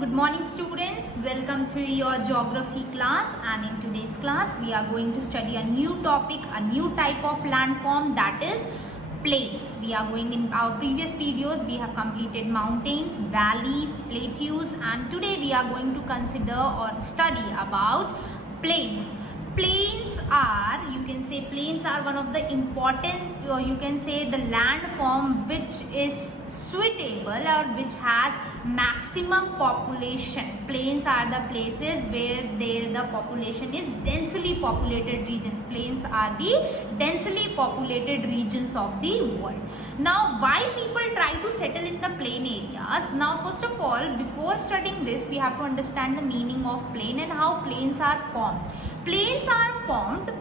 good morning students. Welcome to your geography class, and in today's class we are going to study a new topic, a new type of landform, that is plains. We are going in our previous videos we have completed mountains, valleys, plateaus, and today we are going to consider or study about plains. Plains are, you can say plains are one of the important, you can say the landform which is suitable or which has maximum population. Plains are the places where the population is densely populated regions. Plains are the densely populated regions of the world. Now, why people try to settle in the plain areas? Now, first of all, before studying this, we have to understand the meaning of plain and how plains are formed. Plains are formed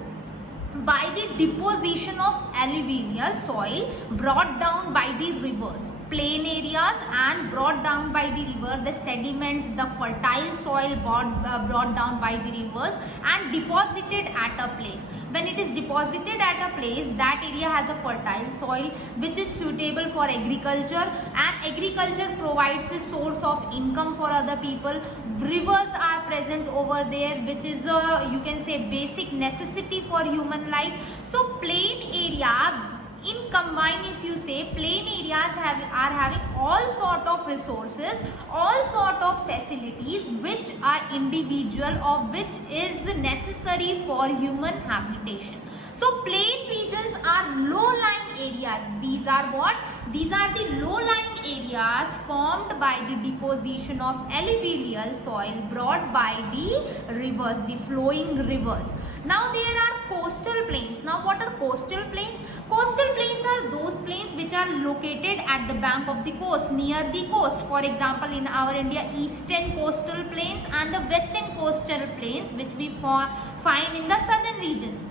by the deposition of alluvial soil brought down by the rivers. Plain areas and brought down by the river, the sediments, the fertile soil brought down by the rivers and deposited at a place. When it is deposited at a place, that area has a fertile soil which is suitable for agriculture, and agriculture provides a source of income for other people. Rivers are present over there, which is a, you can say, basic necessity for human life. So plain area in combine, if you say, plain areas are having all sort of resources, all sort of facilities which are individual or which is necessary for human habitation. So plain regions are low-lying areas. These are what? These are the low-lying areas formed by the deposition of alluvial soil brought by the rivers, the flowing rivers. Now there are coastal plains. Now what are coastal plains? Coastal plains are those plains which are located at the bank of the coast, near the coast. For example, in our India, eastern coastal plains and the western coastal plains, which we find in the southern regions.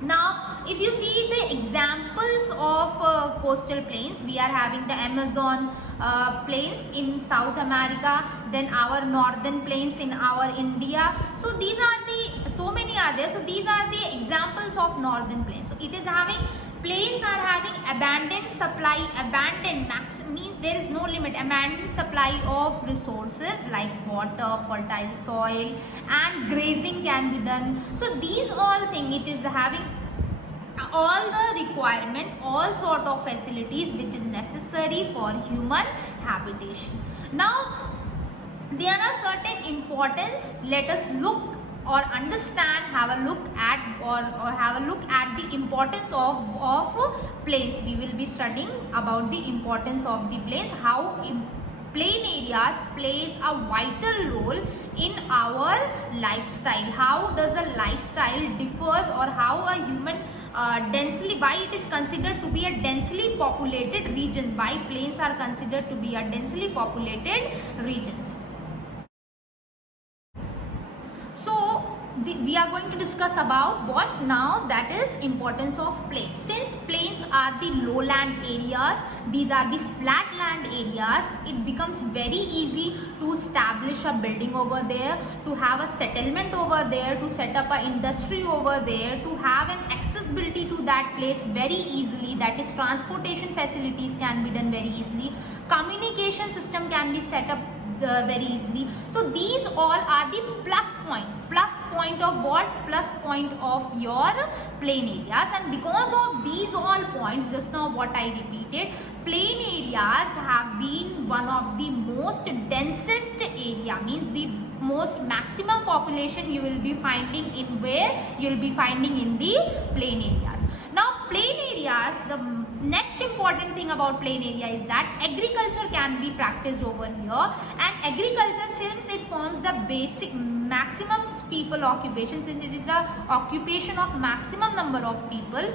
Now, if you see the examples of coastal plains, we are having the Amazon plains in South America, then our northern plains in our India. So these are the, so many are there. So these are the examples of northern plains. So it is having, plains are having abundant supply, abundant max means there is no limit, abundant supply of resources like water, fertile soil, and grazing can be done. So these all things, it is having all the requirement, all sort of facilities which is necessary for human habitation. Now there are certain importance. Let us look or understand, have a look at or have a look at the importance of plains. We will be studying about the importance of the plains, how plain areas plays a vital role in our lifestyle. How does a lifestyle differs, or how a human densely, why it is considered to be a densely populated region, why plains are considered to be a densely populated regions. So we are going to discuss about what now, that is importance of plains. Since plains are the lowland areas, these are the flatland areas, it becomes very easy to establish a building over there, to have a settlement over there, to set up an industry over there, to have an accessibility to that place very easily, that is transportation facilities can be done very easily, communication system can be set up very easily. So these all are the plus point of what? Plus point of your plain areas. And because of these all points, just now what I repeated, plain areas have been one of the most densest area, means the most maximum population you will be finding in where? You will be finding in the plain areas. Now plain areas, the next important thing about plain area is that agriculture can be practiced over here, and agriculture, since it forms the basic maximum people occupation, since it is the occupation of maximum number of people,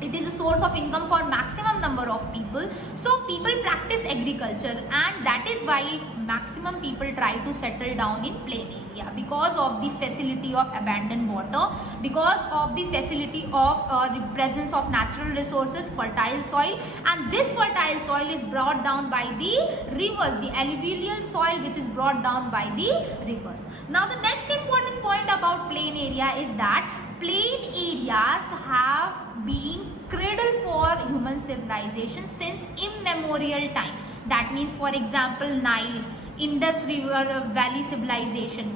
it is a source of income for maximum number of people. So people practice agriculture, and that is why maximum people try to settle down in plain area, because of the facility of abundant water, because of the facility of the presence of natural resources, fertile soil, and this fertile soil is brought down by the rivers, the alluvial soil which is brought down by the rivers. Now the next important point about plain area is that plain areas have been cradle for human civilization since immemorial time. That means, for example, Nile Indus River Valley Civilization,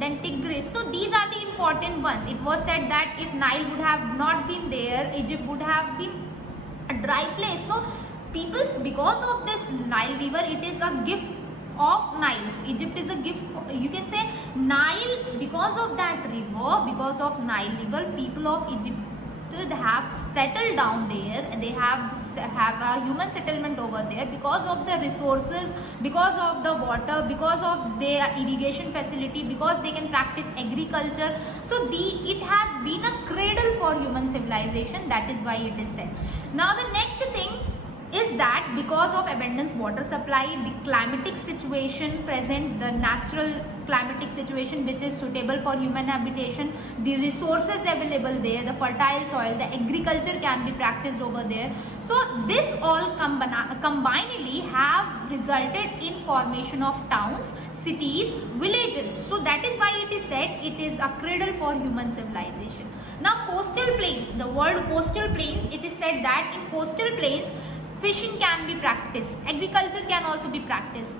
then Tigris. So these are the important ones. It was said that if Nile would have not been there, Egypt would have been a dry place. So people, because of this Nile river, it is a gift of Nile. So Egypt is a gift, you can say Nile, because of that river, because of Nile river, people of Egypt have settled down there. They have a human settlement over there because of the resources, because of the water, because of their irrigation facility, because they can practice agriculture. So it has been a cradle for human civilization. That is why it is said. Now the next thing is that because of abundance water supply, the climatic situation present, the natural climatic situation which is suitable for human habitation, the resources available there, the fertile soil, the agriculture can be practiced over there. So this all combinedly have resulted in formation of towns, cities, villages. So that is why it is said it is a cradle for human civilization. Now coastal plains, the word coastal plains, it is said that in coastal plains fishing can be practiced, agriculture can also be practiced,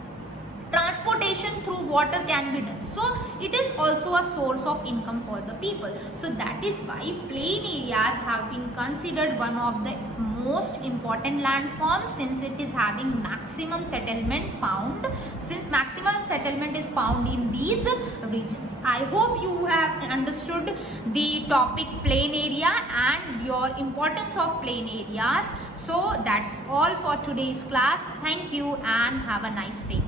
transportation through water can be done. So it is also a source of income for the people. So that is why plain areas have been considered one of the most important landforms, since it is having maximum settlement found, since maximum settlement is found in these regions. I hope you have understood the topic plain area and your importance of plain areas. So that's all for today's class. Thank you and have a nice day.